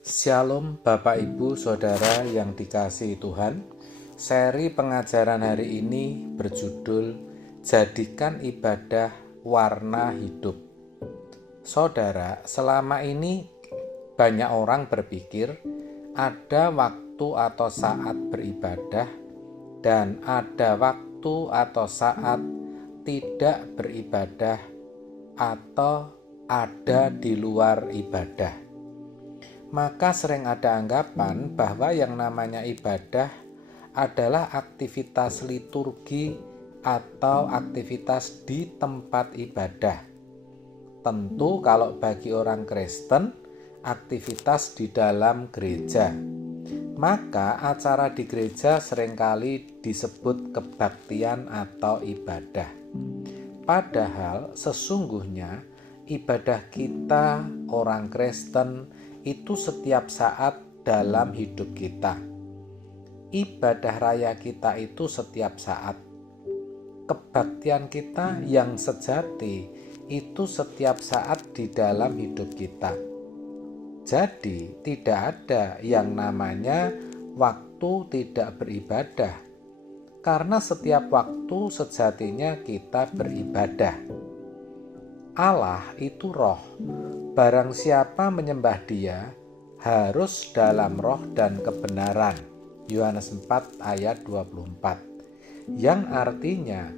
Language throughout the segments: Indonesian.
Shalom Bapak Ibu Saudara yang dikasihi Tuhan. Seri pengajaran hari ini berjudul Jadikan Ibadah Warna Hidup. Saudara, selama ini banyak orang berpikir ada waktu atau saat beribadah dan ada waktu atau saat tidak beribadah atau ada di luar ibadah. Maka sering ada anggapan bahwa yang namanya ibadah adalah aktivitas liturgi atau aktivitas di tempat ibadah. Tentu kalau bagi orang Kristen, aktivitas di dalam gereja. Maka acara di gereja seringkali disebut kebaktian atau ibadah. Padahal sesungguhnya ibadah kita orang Kristen itu setiap saat dalam hidup kita. Ibadah raya kita itu setiap saat. Kebaktian kita yang sejati itu setiap saat di dalam hidup kita. Jadi tidak ada yang namanya waktu tidak beribadah. Karena setiap waktu sejatinya kita beribadah. Allah itu roh. Barang siapa menyembah Dia harus dalam roh dan kebenaran. Yohanes 4 ayat 24. Yang artinya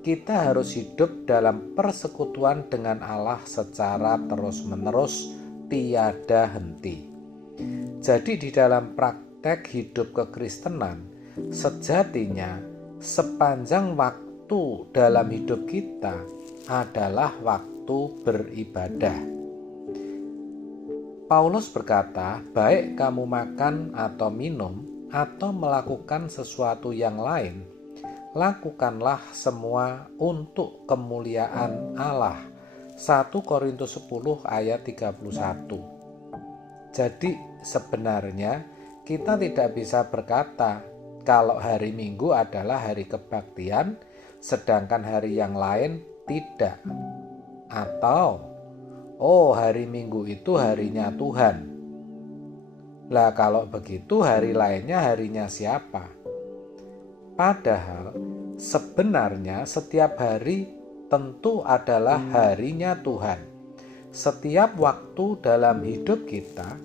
kita harus hidup dalam persekutuan dengan Allah secara terus-menerus, tiada henti. Jadi di dalam praktek hidup kekristenan, sejatinya sepanjang waktu dalam hidup kita adalah waktu beribadah. Paulus berkata, baik kamu makan atau minum atau melakukan sesuatu yang lain, lakukanlah semua untuk kemuliaan Allah. 1 Korintus 10 ayat 31. Jadi sebenarnya kita tidak bisa berkata kalau hari Minggu adalah hari kebaktian, sedangkan hari yang lain tidak. Atau hari Minggu itu harinya Tuhan. Lah kalau begitu hari lainnya harinya siapa? Padahal sebenarnya setiap hari tentu adalah harinya Tuhan. Setiap waktu dalam hidup kita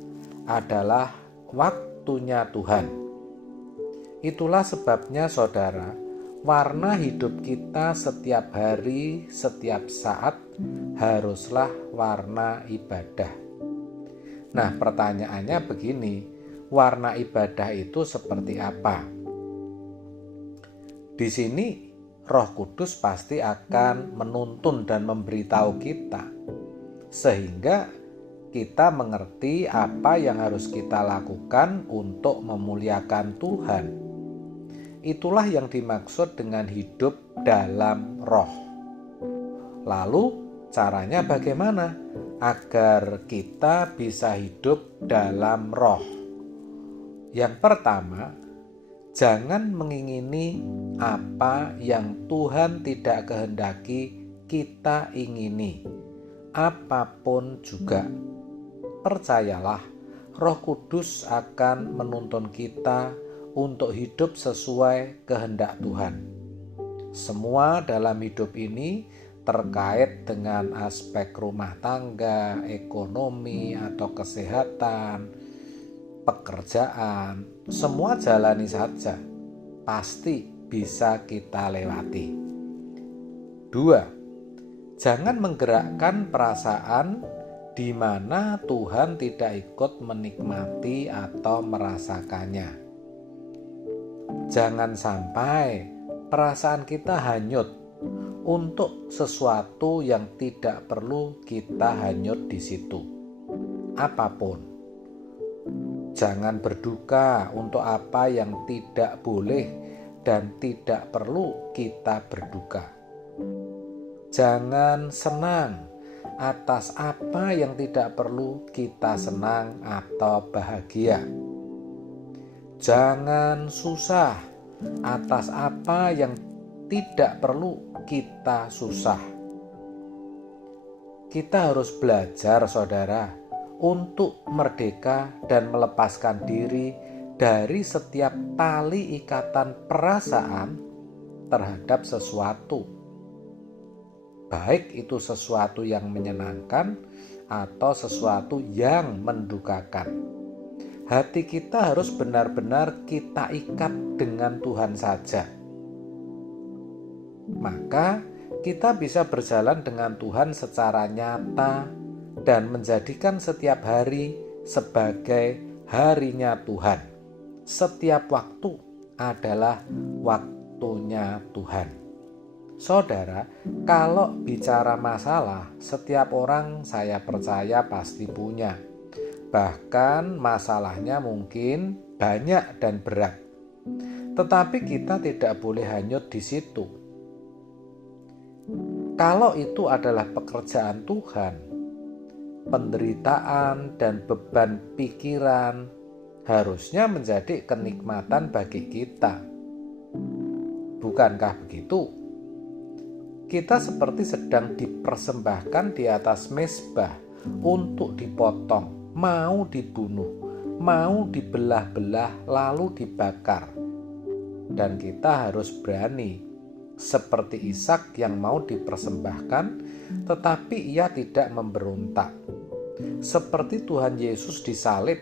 adalah waktunya Tuhan. Itulah sebabnya saudara, warna hidup kita setiap hari, setiap saat haruslah warna ibadah. Nah, pertanyaannya begini, warna ibadah itu seperti apa? Di sini Roh Kudus pasti akan menuntun dan memberitahu kita, sehingga kita mengerti apa yang harus kita lakukan untuk memuliakan Tuhan. Itulah yang dimaksud dengan hidup dalam roh. Lalu caranya bagaimana agar kita bisa hidup dalam roh? Yang pertama, jangan mengingini apa yang Tuhan tidak kehendaki kita ingini, apapun juga. Percayalah, Roh Kudus akan menuntun kita untuk hidup sesuai kehendak Tuhan. Semua dalam hidup ini terkait dengan aspek rumah tangga, ekonomi atau kesehatan, pekerjaan, semua jalani saja, pasti bisa kita lewati. 2. Jangan menggerakkan perasaan di mana Tuhan tidak ikut menikmati atau merasakannya. Jangan sampai perasaan kita hanyut untuk sesuatu yang tidak perlu kita hanyut di situ. Apapun. Jangan berduka untuk apa yang tidak boleh dan tidak perlu kita berduka. Jangan senang atas apa yang tidak perlu kita senang atau bahagia. Jangan susah atas apa yang tidak perlu kita susah. Kita harus belajar, saudara, untuk merdeka dan melepaskan diri dari setiap tali ikatan perasaan terhadap sesuatu, baik itu sesuatu yang menyenangkan atau sesuatu yang mendukakan. Hati kita harus benar-benar kita ikat dengan Tuhan saja. Maka kita bisa berjalan dengan Tuhan secara nyata dan menjadikan setiap hari sebagai harinya Tuhan. Setiap waktu adalah waktunya Tuhan. Saudara, kalau bicara masalah, setiap orang saya percaya pasti punya. Bahkan masalahnya mungkin banyak dan berat. Tetapi kita tidak boleh hanyut di situ. Kalau itu adalah pekerjaan Tuhan, penderitaan dan beban pikiran harusnya menjadi kenikmatan bagi kita. Bukankah begitu? Kita seperti sedang dipersembahkan di atas mezbah untuk dipotong, mau dibunuh, mau dibelah-belah lalu dibakar. Dan kita harus berani, seperti Ishak yang mau dipersembahkan, tetapi ia tidak memberontak. Seperti Tuhan Yesus disalib,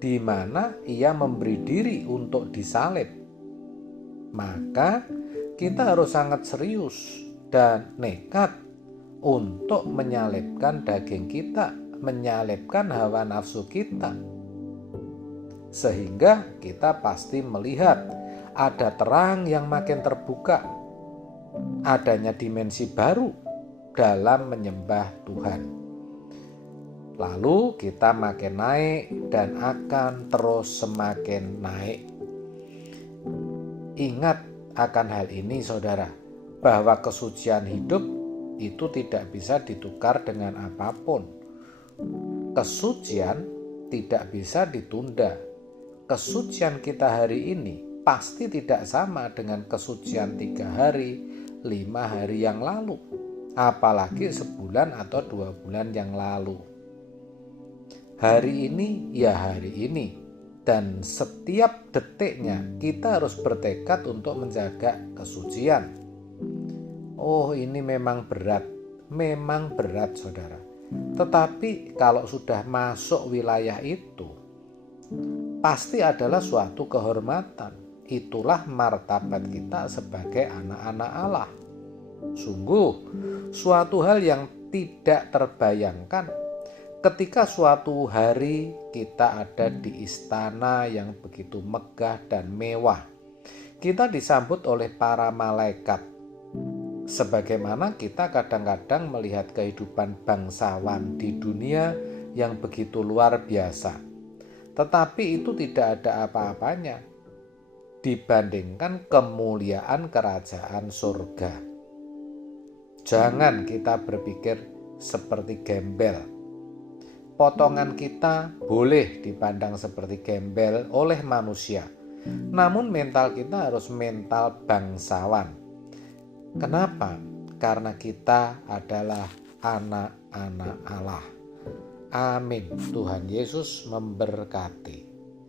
di mana ia memberi diri untuk disalib. Maka kita harus sangat serius dan nekat untuk menyalibkan daging kita, menyalibkan hawa nafsu kita. Sehingga kita pasti melihat ada terang yang makin terbuka, adanya dimensi baru dalam menyembah Tuhan. Lalu kita makin naik dan akan terus semakin naik. Ingat akan hal ini saudara, bahwa kesucian hidup itu tidak bisa ditukar dengan apapun. Kesucian tidak bisa ditunda. Kesucian kita hari ini pasti tidak sama dengan kesucian 3 hari, 5 hari yang lalu, apalagi sebulan atau 2 bulan yang lalu. Hari ini ya hari ini, dan setiap detiknya kita harus bertekad untuk menjaga kesucian. Oh, ini memang berat saudara. Tetapi kalau sudah masuk wilayah itu, pasti adalah suatu kehormatan. Itulah martabat kita sebagai anak-anak Allah. Sungguh suatu hal yang tidak terbayangkan ketika suatu hari kita ada di istana yang begitu megah dan mewah. Kita disambut oleh para malaikat. Sebagaimana kita kadang-kadang melihat kehidupan bangsawan di dunia yang begitu luar biasa. Tetapi itu tidak ada apa-apanya dibandingkan kemuliaan kerajaan surga. Jangan kita berpikir seperti gembel. Potongan kita boleh dipandang seperti gembel oleh manusia, namun mental kita harus mental bangsawan. Kenapa? Karena kita adalah anak-anak Allah. Amin. Tuhan Yesus memberkati.